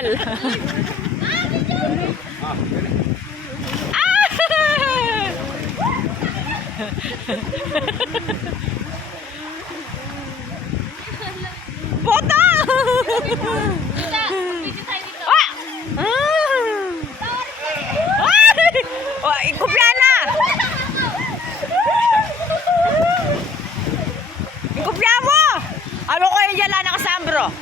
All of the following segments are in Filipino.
Angel! Ah! Bota! Ah! Ay! Oh, ikupya na! Ikupya mo! Ano ko yung dyan lang nakasambro?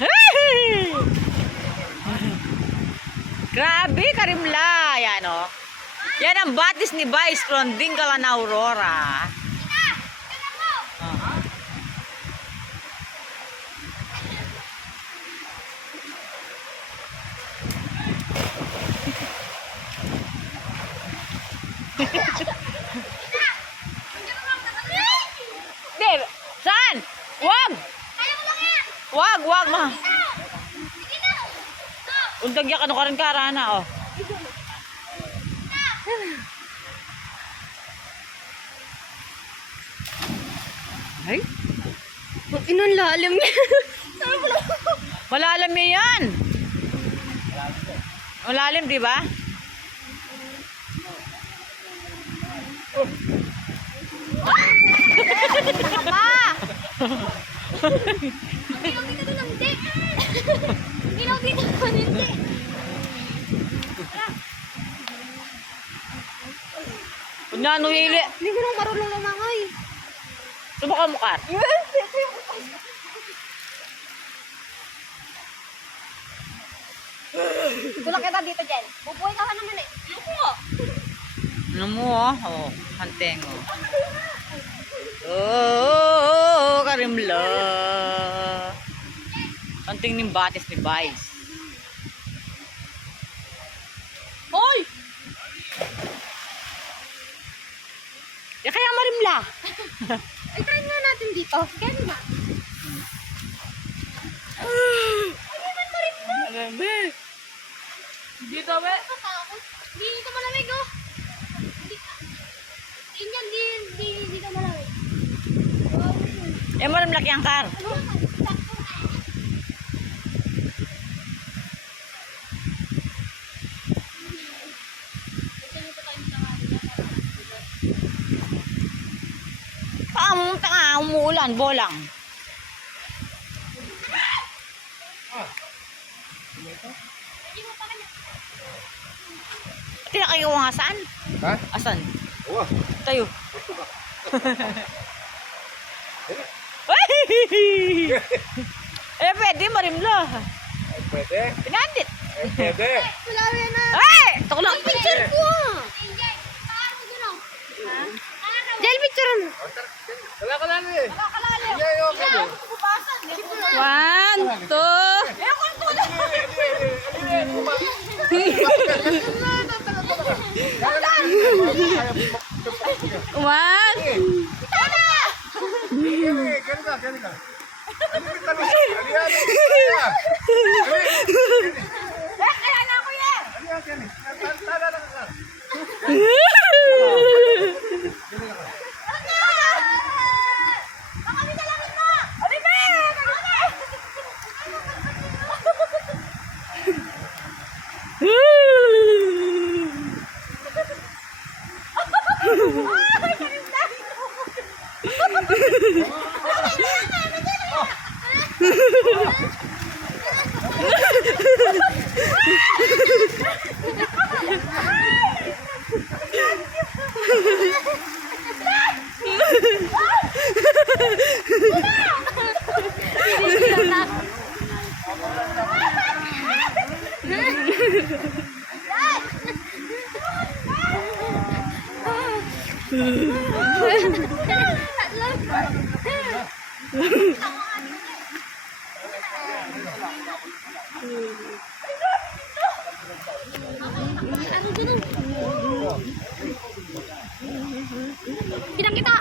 Hey! Grabe, Karimla. Yan o. Yan ang batis ni Vice from Dingalan, Aurora. Dave, saan? Wag! Wag ma. Undag yak ano ka rin karana, oh. Ay? Inun lalim yan. Malalim yan. Malalim, di ba? Ginaw dito doon ang hindi. Ginaw dito doon hindi. Kunyano hili. Hindi ko nang marunong lumangay. Subukan mo, Kar. Tulak kita dito, Jen. Bubuhay ka naman eh. Ano mo, oh? Oh, hanteng, oh. Oh, Karimla. Hanteng ng batis ni Vice. Hoy! Ya kaya Marimla. Ay, try nga natin dito. Kaya ba? Dito, be. Katakot. Hindi ka malamig, oh. Hindi ka malamig. Eh, Marimla kayang Kar. Ano? Pamunta nga, umuulan, bolang. Tira kayo nga saan? Ha? Asan? Oo. Tayo. Eh, pwede, Marimla. Ay, pwede. Pinandit. Ay, pwede. Wala yan na. Ay! Tukulak. Picture ko, ah. Jel, picture mo. Wala ka lang eh. Hindi, okay mo. 1, 2, 1. Ganun ka. Pinang kita.